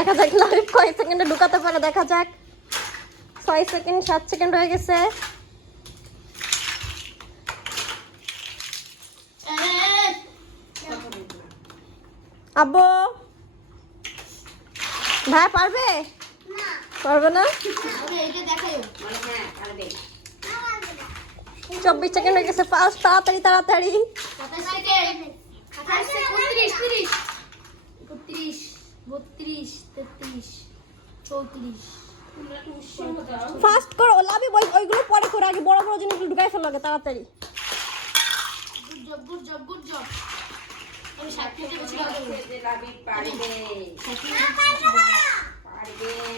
দেখা যাক লাইভ কয় সেকেন্ডে ঢুকাতে পারে, দেখা যাক। 6 সেকেন্ড 7 সেকেন্ড হয়ে গেছে। আব্বু ভাই পারবে? পারবে না? 24 সেকেন্ড হয়ে গেছে। ফাস্ট, তাড়াতাড়ি তাড়াতাড়ি। 32 ফাস্ট করো লাভি, ওইগুলো পরে করো, আগে বড় বড় জিনিসগুলো ঢুকাই ফেলো আগে তাড়াতাড়ি। গুড জব আমি 7 মিনিটে বেশি লাভি পারবে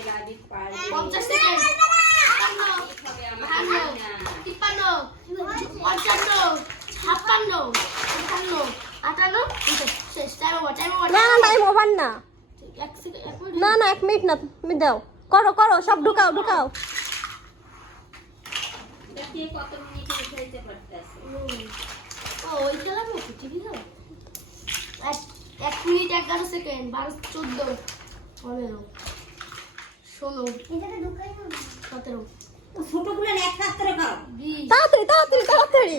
লাভি পারবে 50 সেকেন্ড 55 শেষ টাইম ওভার না না টাইম ওভার না, 1 সেকেন্ড না না 1 মিনিট না, তুমি দাও, করো করো সব ঢুকাও ঢুকাও। দেখি কত মিনিটে উঠাইতে পারতেছে। ও ওই খেলা না টিভি দাও 1 মিনিট 11 সেকেন্ড 12 14 15 16 এটাতে ঢুকাই না 17 তো ছোটগুলো এক কাজ করে করো। 20 তাড়াতাড়ি তাড়াতাড়ি তাড়াতাড়ি।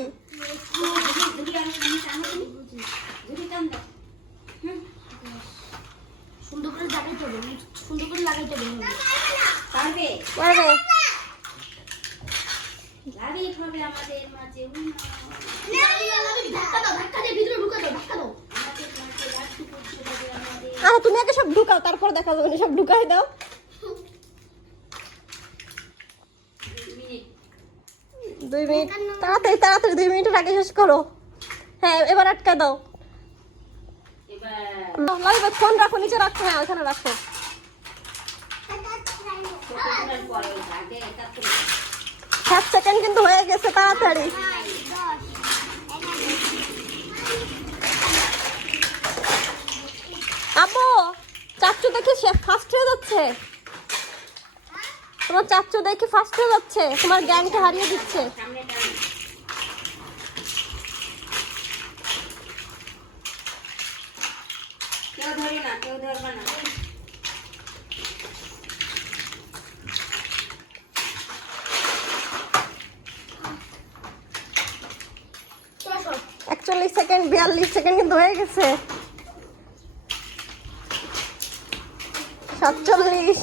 সুন্দর করে লাগাইতে হবে, সুন্দর করে লাগাইতে হবে। পারবে পারবে। লাভি হবে আমাদের মাঝে ধাক্কা দিয়ে ভিতরে ঢুকা দাও আমাদের মাঝে লাঠি করতে হবে আমাদের। তুমি আগে সব ঢুকাও, তারপর দেখা যাবে না, সব ঢুকাই দাও। 2 মিনিট তাড়াতাড়ি তাড়াতাড়ি, 2 মিনিটের আগে শেষ করো। হ্যাঁ এবার আটকা দাও। এবার লাইভ ফোন রাখো, নিচে রাখো, হ্যাঁ ওখানে রাখো। ছোটগুলোর পরে আগে এটা করে 7 সেকেন্ড কিন্তু হয়ে গেছে, তাড়াতাড়ি। আব্বু চাচ্চু দেখে সে ফার্স্ট হয়ে যাচ্ছে, তোমার চাচ্চু দেখে ফার্স্ট হয়ে যাচ্ছে, তোমার গ্যাংকে হারিয়ে দিচ্ছে। সামনে টান। কেউ ধরে না, কেউ ধরবে না। 41 সেকেন্ড 42 সেকেন্ড কিন্তু হয়ে গেছে। 47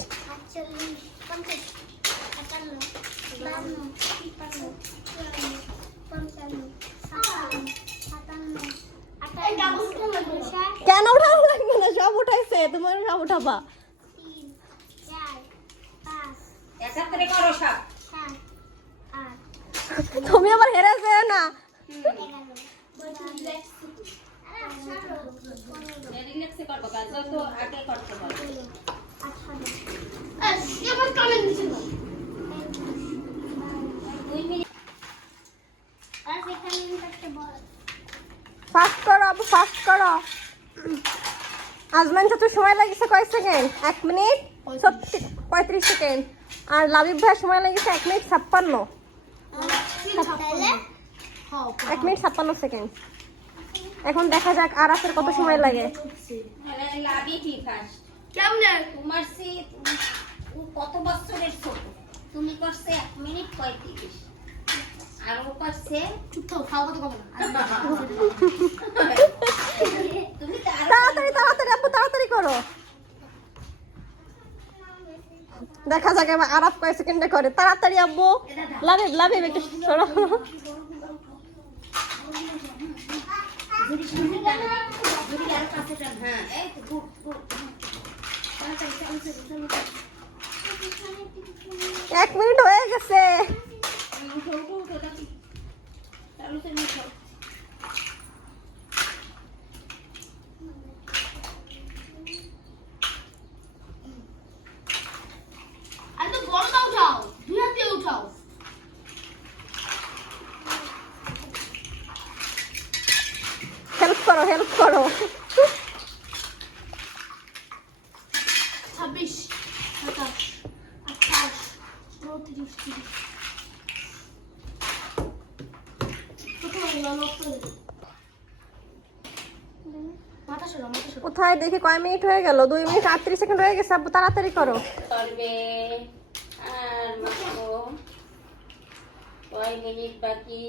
কেন উঠানো লাগবে না, সব উঠাইছে, তোমার সব উঠাবা। একাত্তরে করো সব। তুমি আবার হেরে যেও না। রিল্যাক্সে করবো কাজ, যত আগে করতে পারো। এবার কমেন্ট দিছে না 2 মিনিট আর সেখানে একটা বল ফাস্ট করো আবু, ফাস্ট করো। আজমান চাচুর সময় লাগছে কয় সেকেন্ড? 1 minute 35 second. আর লাবিব ভাইয়ের সময় লাগছে 1 মিনিট 56। 1 minute 56 second. এখন দেখা যাক আরাফের কত সময় লাগে। লাভি ঠিক ফার্স্ট। কেমনে তোমার সে কত বছরের ছোট, তুমি করছে 1 মিনিট 35 আর ও করছে চুপ থাও, খাওয়া কথা কম না তুমি তো আরো তাড়াতাড়ি তাড়াতাড়ি আব্বু, তাড়াতাড়ি করো। দেখা যাক এবার আরাফ কয় সেকেন্ডে করে। তাড়াতাড়ি আব্বু। লাবিব লাবিব একটু সরো। যদি আরো কাছে টান। হ্যাঁ এই তো গুড গুড। তাড়াতাড়ি চালু। 1 মিনিট হয়ে গেছে। উঠো দাদি চালু করে উঠো। আর তো বড়টা উঠাও, দুই হাত দিয়ে উঠাও। হেল্প করো হেল্প করো। 26 27 28 29 30 ছোট হয়ে গেল, নষ্ট হয়ে গেল। মাথা সরো মাথা সরো। কোথায় দেখি কয় মিনিট হয়ে গেল? 2 মিনিট 38 সেকেন্ড হয়ে গেছে আব্বু, তাড়াতাড়ি করো। করবে আর মাত্র কয় মিনিট বাকি?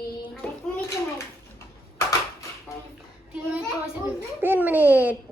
3 মিনিট কমাইছে। 3 মিনিট।